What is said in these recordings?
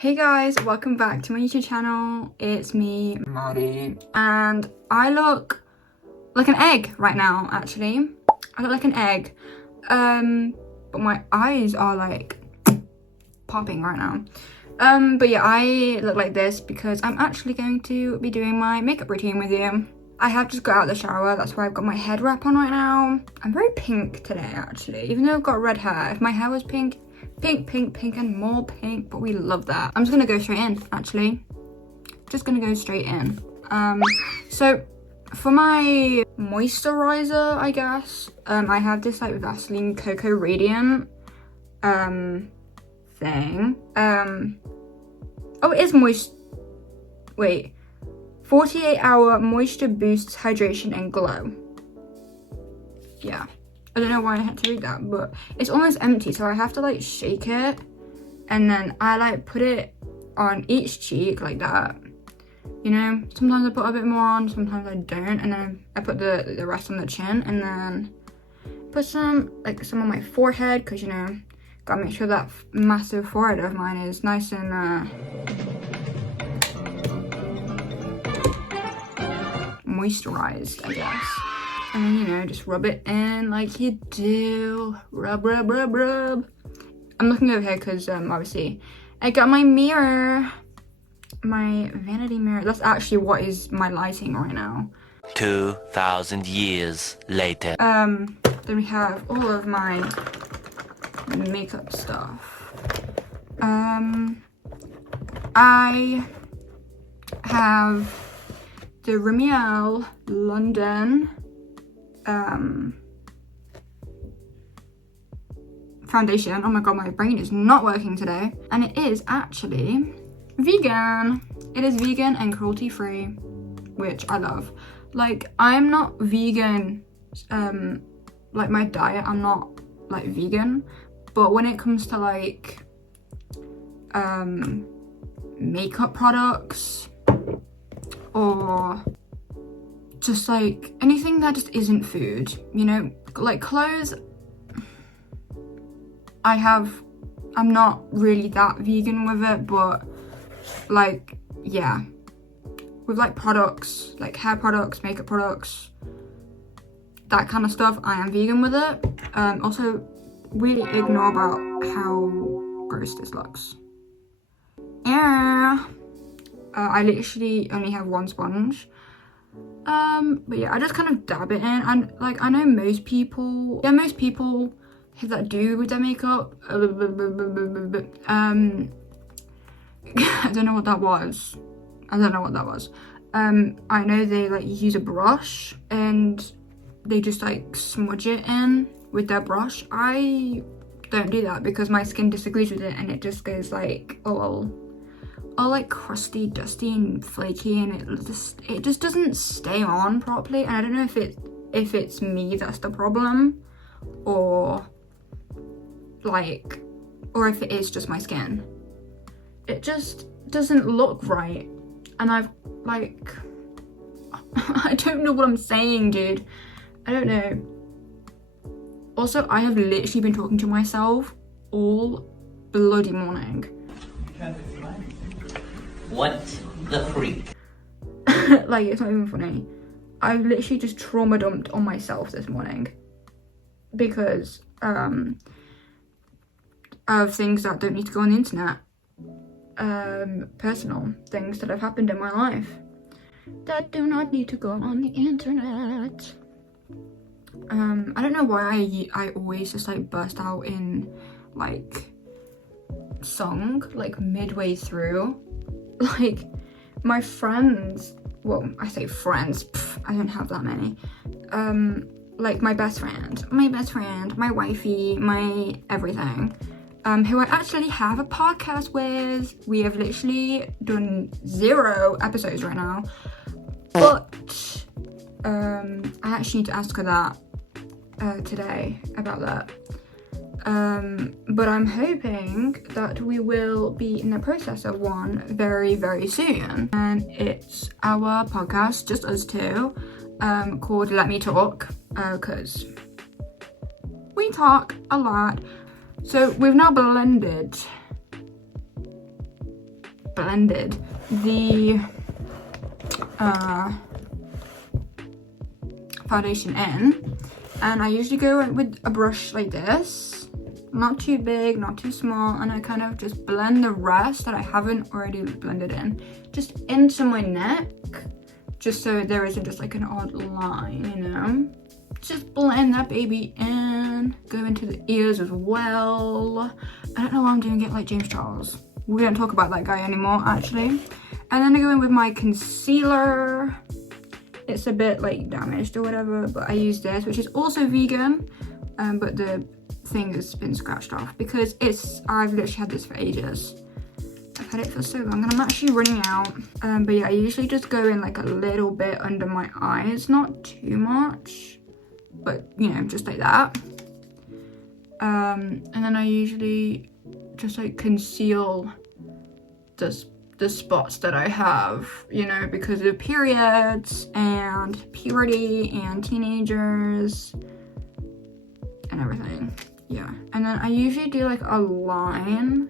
Hey guys, welcome back to my YouTube channel. It's me, Maddie, and I look like an egg right now, actually. I look like an egg, but my eyes are like popping right now. But yeah, I look like this because I'm actually going to be doing my makeup routine with you. I have just got out of the shower, that's why I've got my head wrap on right now. I'm very pink today, actually, even though I've got red hair. If my hair was pink, and more pink, but we love that. I'm just gonna go straight in, actually. Just gonna go straight in. So for my moisturizer, I guess, I have this like Vaseline Cocoa Radiant thing. Oh, it is wait, 48-hour moisture boosts hydration and glow. Yeah, I don't know why I had to read that, but it's almost empty, so I have to like shake it, and then I like put it on each cheek like that. You know, sometimes I put a bit more on, sometimes I don't, and then I put the rest on the chin, and then put some on my forehead, because you know, gotta make sure that massive forehead of mine is nice and moisturized, I guess. And then, you know, just rub it in like you do. Rub. I'm looking over here because obviously I got my mirror, my vanity mirror. That's actually what is my lighting right now. 2,000 years later. Then we have all of my makeup stuff. I have the Yall London foundation. Oh my god, my brain is not working today. And it is actually vegan. It is vegan and cruelty free, which I love. Like, I'm not vegan, like my diet, I'm not like vegan, but when it comes to like makeup products or just like anything that just isn't food, you know, like clothes, I'm not really that vegan with it, but like, yeah, with like products, like hair products, makeup products, that kind of stuff, I am vegan with it. Also, really ignore about how gross this looks. Yeah. I literally only have one sponge. But yeah, I just kind of dab it in, and like I know most people that do with their makeup. I don't know what that was. I know they like use a brush and they just like smudge it in with their brush. I don't do that because my skin disagrees with it, and it just goes like all like crusty, dusty and flaky, and it just doesn't stay on properly. And I don't know if it's me that's the problem, or if it is just my skin. It just doesn't look right, and I've like I don't know what I'm saying, dude. I don't know. Also, I have literally been talking to myself all bloody morning. What the freak? Like, it's not even funny. I've literally just trauma dumped on myself this morning because of things that don't need to go on the internet. Personal things that have happened in my life that do not need to go on the internet. I don't know why I always just like burst out in like song like midway through. Like my friends, well, I say friends, I don't have that many. Like my best friend, my wifey, my everything, who I actually have a podcast with. We have literally done 0 episodes right now, but I actually need to ask her that today about that. But I'm hoping that we will be in the process of one very, very soon. And it's our podcast, just us two, called Let Me Talk, because we talk a lot. So we've now blended blended the foundation in, and I usually go with a brush like this, not too big, not too small, and I kind of just blend the rest that I haven't already blended in just into my neck, just so there isn't just like an odd line, you know. Just blend that baby in, go into the ears as well. I don't know why I'm doing it like James Charles. We don't talk about that guy anymore, actually. And then I go in with my concealer. It's a bit like damaged or whatever, but I use this, which is also vegan, but the thing has been scratched off because I've literally had this for ages. I've had it for so long and I'm actually running out. But yeah, I usually just go in like a little bit under my eyes, not too much, but you know, just like that. And then I usually just like conceal the spots that I have, you know, because of periods and puberty and teenagers and everything. Yeah, and then I usually do like a line,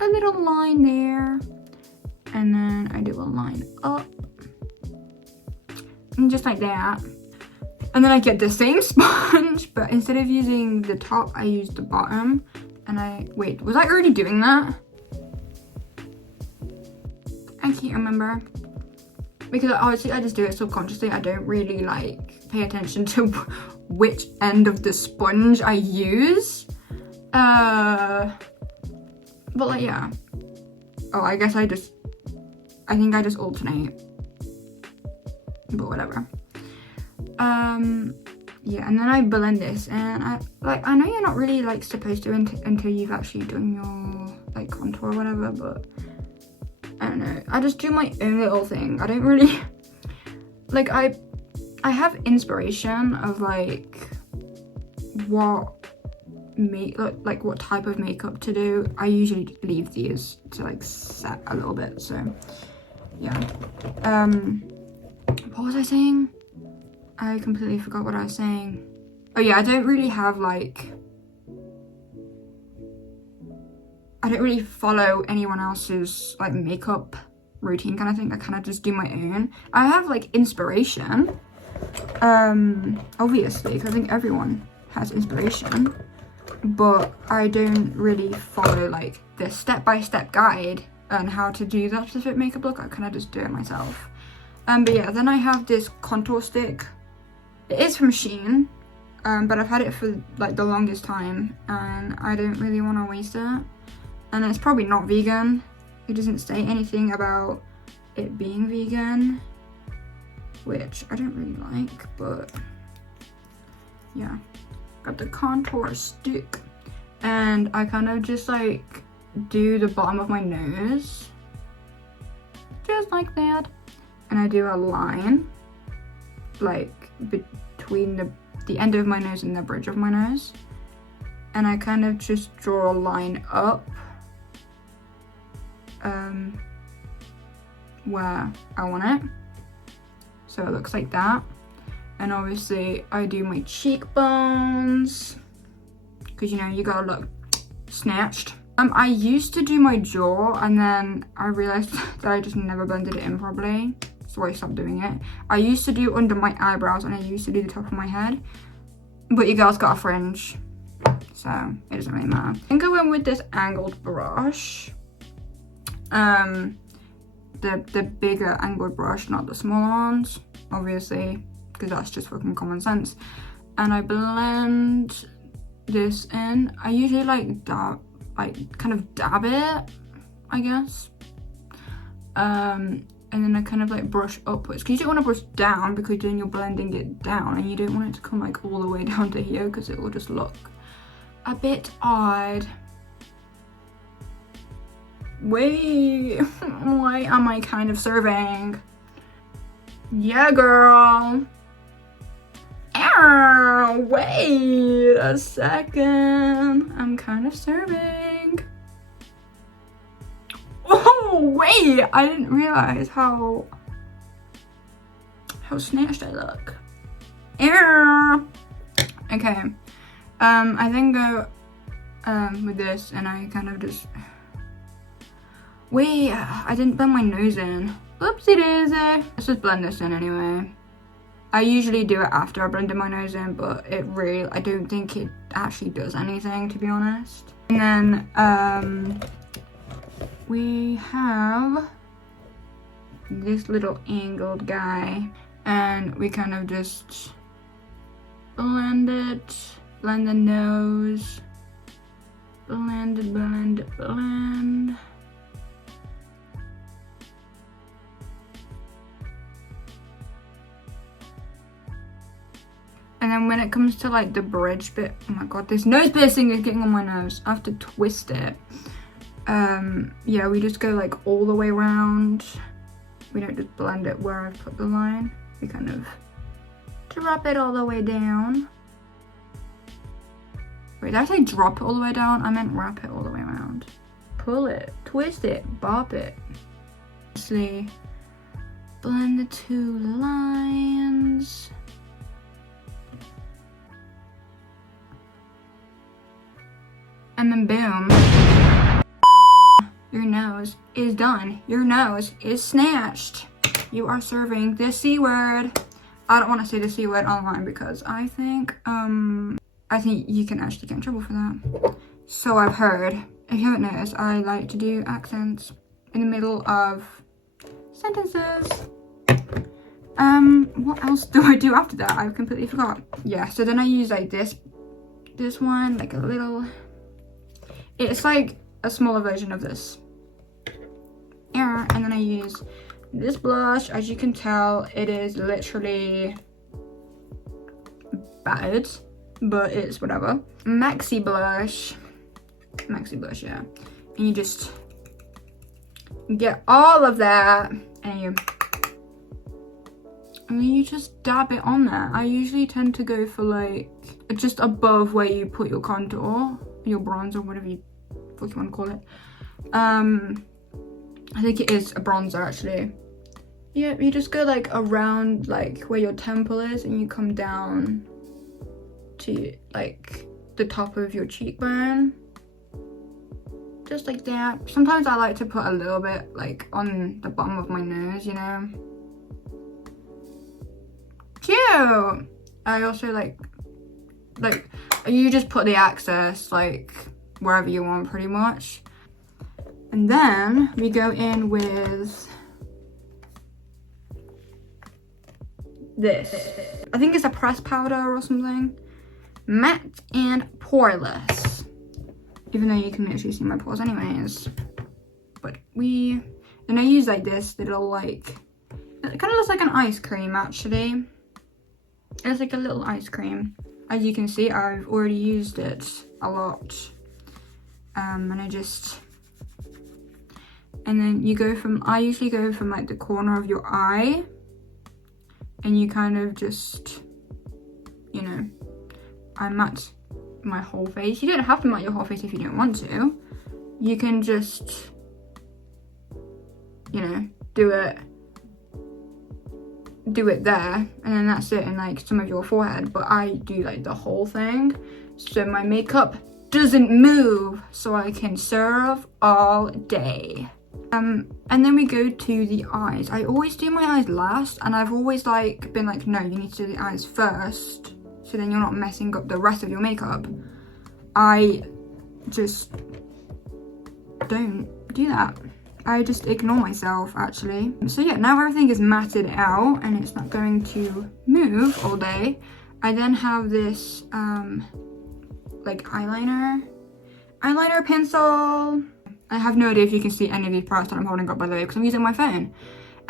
a little line there, and then I do a line up, and just like that. And then I get the same sponge, but instead of using the top, I use the bottom. And wait, was I already doing that? I can't remember. Because obviously I just do it subconsciously. I don't really like pay attention to which end of the sponge I use. But like, yeah. Oh, I guess I think I just alternate. But whatever. Yeah, and then I blend this, and I know you're not really like supposed to until you've actually done your like contour or whatever, but I don't know, I just do my own little thing. I don't really like, I have inspiration of like what what type of makeup to do. I usually leave these to like set a little bit, so yeah. What was I saying? I completely forgot what I was saying. Oh yeah, I don't really have like, I don't really follow anyone else's like makeup routine kind of thing. I kind of just do my own. I have like inspiration, obviously, because I think everyone has inspiration, but I don't really follow like the step-by-step guide on how to do that specific makeup look. I kind of just do it myself. But yeah, then I have this contour stick. It is from Shein, but I've had it for like the longest time and I don't really want to waste it. And it's probably not vegan. It doesn't say anything about it being vegan, which I don't really like, but yeah. Got the contour stick and I kind of just like do the bottom of my nose, just like that. And I do a line like between the end of my nose and the bridge of my nose, and I kind of just draw a line up where I want it, so it looks like that. And obviously I do my cheekbones because you know you gotta look snatched. I used to do my jaw and then I realized that I just never blended it in properly, so I stopped doing it. I used to do under my eyebrows and I used to do the top of my head, but your girl's got a fringe, so it doesn't really matter. I think I went with this angled brush, the bigger angled brush, not the smaller ones, obviously, because that's just fucking common sense. And I blend this in. I usually like kind of dab it, I guess. And then I kind of like brush upwards, because you don't want to brush down because then you're blending it down and you don't want it to come like all the way down to here because it will just look a bit odd. Wait, why am I kind of serving? Yeah, girl. Wait a second. I'm kind of serving. Oh, wait. I didn't realize how snatched I look. Okay. I then go with this and I kind of just Wait, I didn't blend my nose in. Oopsie daisy. Let's just blend this in anyway. I usually do it after I blended my nose in, but I don't think it actually does anything, to be honest. And then we have this little angled guy, and we kind of just blend it, blend the nose, blend, blend, blend. And then when it comes to like the bridge bit, oh my god, this nose piercing is getting on my nose. I have to twist it. Yeah, we just go like all the way around. We don't just blend it where I've put the line. We kind of drop it all the way down. Wait, did I say drop it all the way down? I meant wrap it all the way around. Pull it, twist it, bop it. Obviously, blend the two lines. And then boom. Your nose is done. Your nose is snatched. You are serving the C word. I don't want to say the C word online because I think you can actually get in trouble for that. So I've heard. If you haven't noticed, I like to do accents in the middle of sentences. What else do I do after that? I completely forgot. Yeah, so then I use like this one, like a little, it's like a smaller version of this. Yeah, and then I use this blush. As you can tell, it is literally bad, but it's whatever. Maxi blush, yeah. And you just get all of that, and you just dab it on there. I usually tend to go for like just above where you put your contour, your bronzer, whatever you want to call it. I think it is a bronzer actually. Yeah, you just go like around like where your temple is, and you come down to like the top of your cheekbone, just like that. Sometimes I like to put a little bit like on the bottom of my nose, you know. Cute. I also like you just put the access like wherever you want pretty much. And then we go in with this. I think it's a pressed powder or something. Matte and poreless. Even though you can actually see my pores anyways. But and I use like this little like, it kind of looks like an ice cream actually. It's like a little ice cream. As you can see, I've already used it a lot. And then I usually go from like the corner of your eye, and you kind of just, you know, I matte my whole face. You don't have to matte your whole face if you don't want to. You can just, you know, do it there, and then that's it in like some of your forehead. But I do like the whole thing, so my makeup doesn't move, so I can serve all day. And then we go to the eyes. I always do my eyes last, and I've always like been like, no, you need to do the eyes first, so then you're not messing up the rest of your makeup. I just don't do that. I just ignore myself actually. So yeah, now everything is matted out and it's not going to move all day. I then have this like eyeliner pencil. I have no idea if you can see any of these products that I'm holding up, by the way, because I'm using my phone.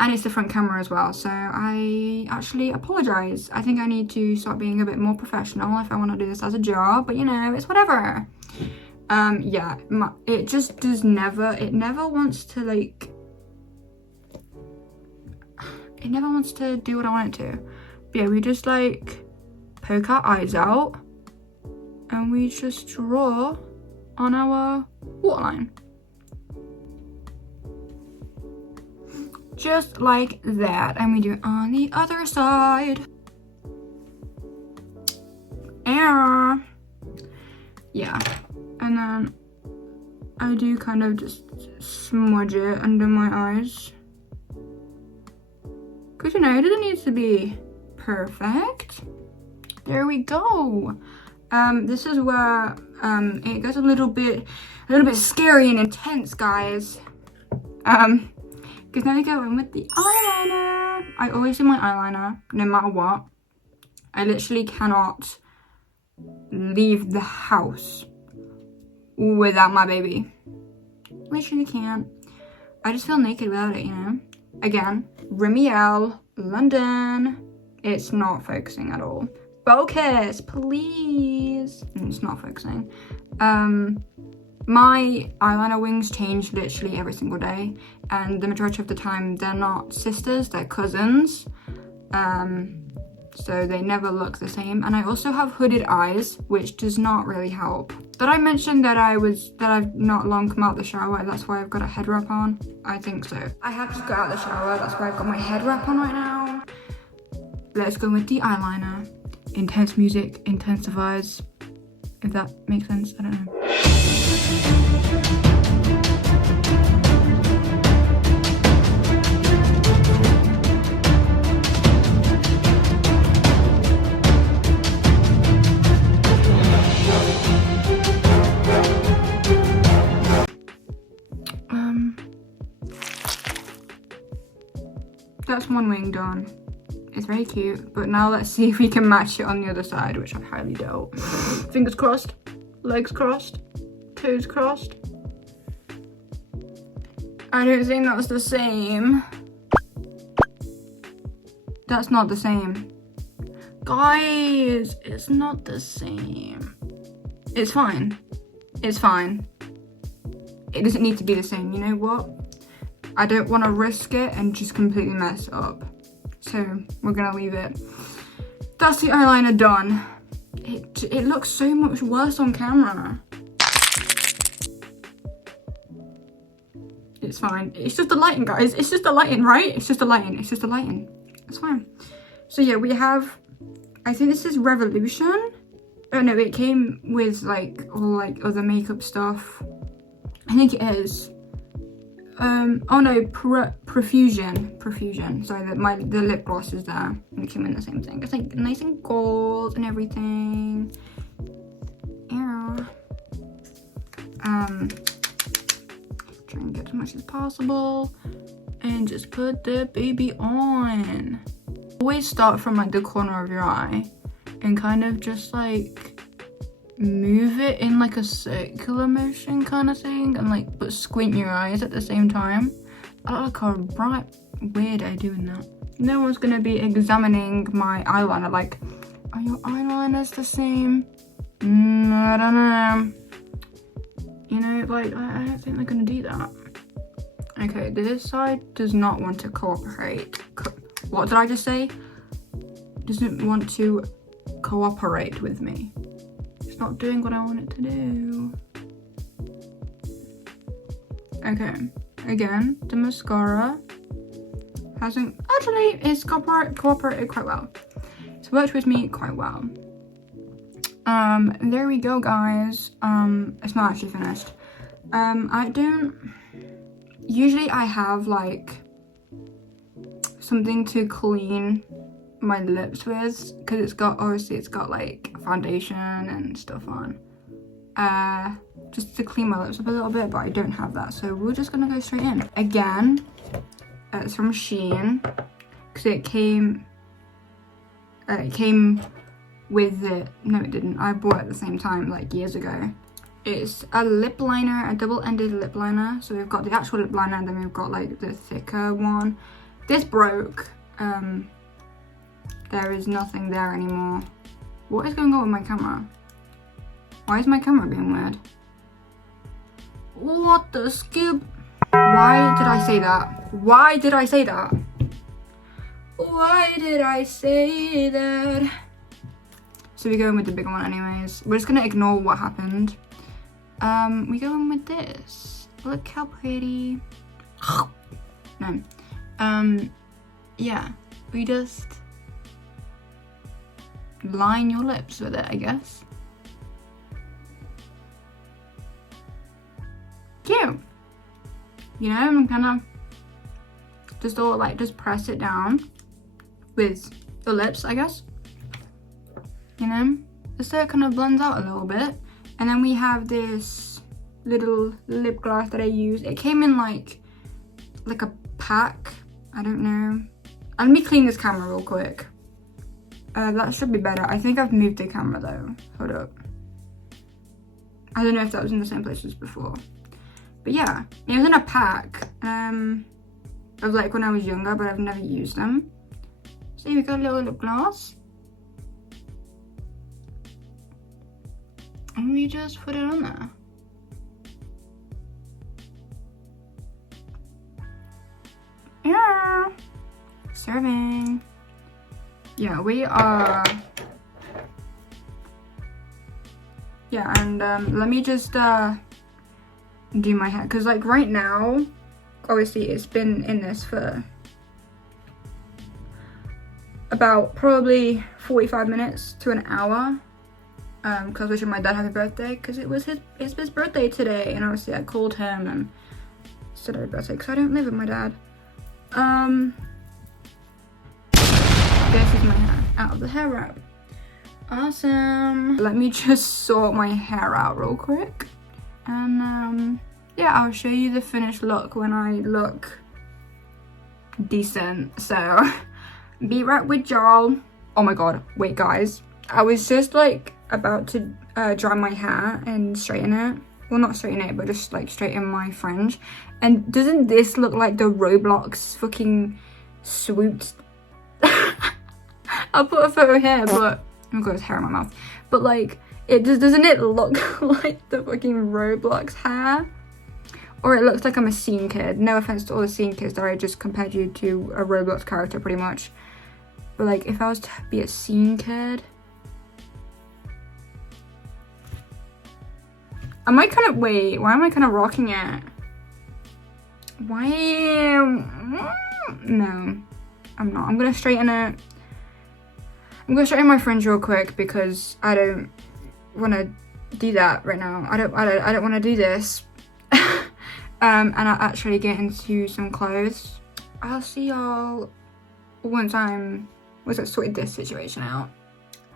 And it's the front camera as well, so I actually apologize. I think I need to start being a bit more professional if I want to do this as a job, but you know, it's whatever. Yeah, it just does never, it never wants to like, it never wants to do what I want it to. But yeah, we just like poke our eyes out and we just draw on our waterline. Just like that, and we do it on the other side. Yeah, and then I do kind of just smudge it under my eyes. Because, you know, it doesn't need to be perfect. There we go. This is where it gets a little bit scary and intense, guys. Because now we go in with the eyeliner. I always do my eyeliner, no matter what. I literally cannot leave the house without my baby. Literally can't. I just feel naked without it, you know? Again, Yall, London. It's not focusing at all. Focus, please. It's not focusing. My eyeliner wings change literally every single day, and the majority of the time they're not sisters, they're cousins. So they never look the same. And I also have hooded eyes, which does not really help. Did I mention that I've not long come out the shower? That's why I've got a head wrap on. I think so. I have just got out the shower. That's why I've got my head wrap on right now. Let's go with the eyeliner. Intense music intensifies. If that makes sense, I don't know. That's one wing done. It's very cute, but now let's see if we can match it on the other side, which I highly doubt. Fingers crossed, legs crossed, toes crossed. I don't think that's the same. That's not the same. Guys, it's not the same. It's fine. It's fine. It doesn't need to be the same, you know what? I don't want to risk it and just completely mess it up. So we're gonna leave it. That's the eyeliner done. It looks so much worse on camera. It's fine. It's just the lighting, guys. It's just the lighting, right? It's just the lighting. It's just the lighting. It's fine. So yeah, we have, I think this is Revolution. Oh no, it came with like all like other makeup stuff. I think it is. Oh no, Profusion. Sorry, the lip gloss is there. And it came in the same thing. It's like nice and gold and everything. Yeah. Try and get as much as possible. And just put the baby on. Always start from like the corner of your eye. And kind of just like move it in like a circular motion kind of thing, and like but squint your eyes at the same time. I look like a right weirdo doing that. No one's gonna be examining my eyeliner like, are your eyeliners the same? I don't know. You know, like I don't think they're gonna do that. Okay, this side does not want to cooperate. What did I just say? Doesn't want to cooperate with me. Not doing what I want it to do. Okay, again, the mascara hasn't actually, it's cooperated quite well. It's worked with me quite well. There we go, guys. It's not actually finished. Usually I have like something to clean my lips with, because it's got like foundation and stuff on, just to clean my lips up a little bit, but I don't have that, so we're just gonna go straight in. Again, it's from Shein, because it came with it. No, it didn't. I bought it at the same time like years ago. It's a lip liner, a double-ended lip liner. So we've got the actual lip liner, and then we've got like the thicker one. This broke. There is nothing there anymore. What is going on with my camera? Why is my camera being weird? What the skip? Why did I say that? Why did I say that? Why did I say that? So we go in with the bigger one anyways. We're just gonna ignore what happened. We go in with this. Look how pretty. No. Yeah. We just line your lips with it, I guess. cute. You know, I'm kind of just all like, just press it down with the lips, I guess. You know, just so it kind of blends out a little bit. And then we have this little lip gloss that I use. It came in like a pack. I don't know. Let me clean this camera real quick. That should be better. I think I've moved the camera though. Hold up. I don't know if that was in the same place as before. But yeah, it was in a pack of like when I was younger, but I've never used them. So we got a little lip gloss. And we just put it on there. Yeah. Serving. Yeah, we are. Yeah, and let me just do my hair, because like right now, obviously it's been in this for about probably 45 minutes to an hour. Because I was wishing my dad happy birthday, because it was his birthday today, and obviously I called him and said happy birthday because I don't live with my dad. This is my hair out of the hair wrap. Awesome. Let me just sort my hair out real quick, and yeah, I'll show you the finished look when I look decent. So be right with y'all. Oh my god, wait guys, I was just like about to dry my hair and straighten it. Well, not straighten it, but just like straighten my fringe. And doesn't this look like the Roblox fucking swooped? I'll put a photo here, but oh my god, there's hair in my mouth. But like, it just doesn't it look like the fucking Roblox hair? Or it looks like I'm a scene kid. No offense to all the scene kids that I just compared you to a Roblox character pretty much. But like, if I was to be a scene kid, am I kind of, wait, why am I kind of rocking it? Why? No, I'm not. I'm gonna straighten it. I'm gonna straighten my fringe real quick because I don't want to do that right now. I don't want to do this. And I'll actually get into some clothes. I'll see y'all once I sorted this situation out.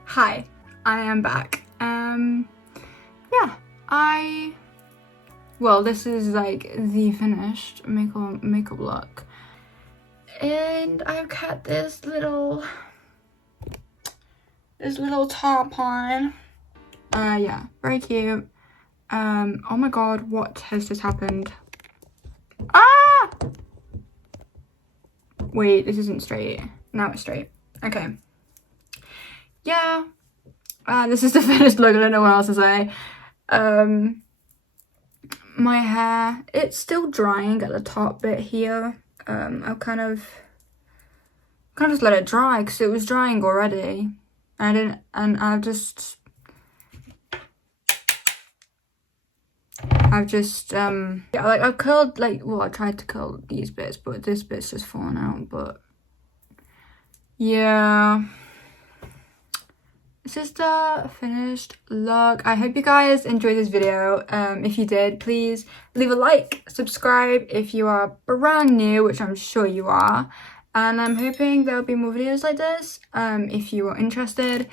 Hi, I am back. Yeah. Well, this is like the finished makeup look, and I've got this little top on. Yeah, very cute. Oh my god, what has just happened? Ah! Wait, this isn't straight. Now it's straight. Okay. Yeah. This is the finished look. I don't know what else to say. My hair, it's still drying at the top bit here. I'll kind of just let it dry because it was drying already. And I've just yeah, like I've curled, like, well, I tried to curl these bits, but this bit's just fallen out. But yeah, this is the finished look. I hope you guys enjoyed this video. If you did, please leave a like, subscribe if you are brand new, which I'm sure you are, and I'm hoping there'll be more videos like this if you are interested.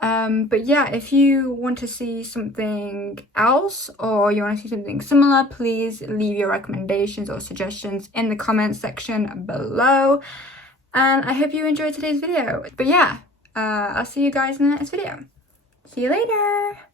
But yeah, if you want to see something else or you want to see something similar, please leave your recommendations or suggestions in the comment section below. And I hope you enjoyed today's video. But yeah, I'll see you guys in the next video. See you later!